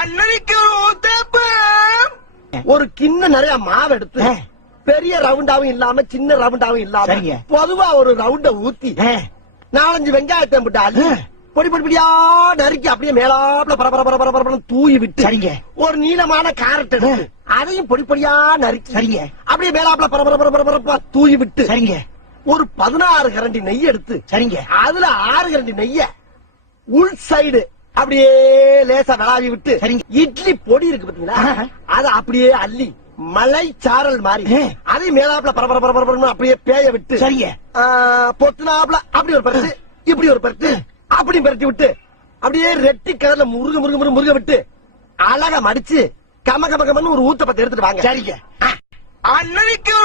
அன்னைக்கு ஒரு கிண்ண நிறைய மாவு எடுத்து பெரிய ரவுண்டாவும் இல்லாம சின்ன ரவுண்டாவும் இல்லாம பொதுவா ஒரு ரவுண்ட ஊத்தி 4-5 வெங்காயத்தை போட்டு அள்ளி பொடி பொடியா நறுக்கி அப்படியே மேலாப்ல பரபர தூவி விட்டு ஒரு நீளமான கேரட் எடுத்து அதையும் பொடி பொடியா நறுக்கி அப்படியே மேலாப்ல பரபர தூவி விட்டு ஒரு 16 கரண்டி நெய் எடுத்து அதுல 6 கரண்டி நெய்ய உள் சைடு அப்படியே லேசா விளாவி விட்டு இட்லி பொடி இருக்கு பாத்தீங்களா அத அப்படியே அள்ளி மலை சாரல் மாதிரி அதை மேலாப்ல பரபர அப்படியே பேய விட்டு பொத்துனாப்ல அப்படி ஒரு பருத்து இப்படி ஒரு பருத்து அப்படி பரட்டி விட்டு அப்படியே ரெட்டி கலர்ல முருக விட்டு அழகா மடிச்சு கம கம கமன்னு ஒரு ஊத்தப்பத்தை எடுத்துட்டு வாங்க. அன்னைக்கு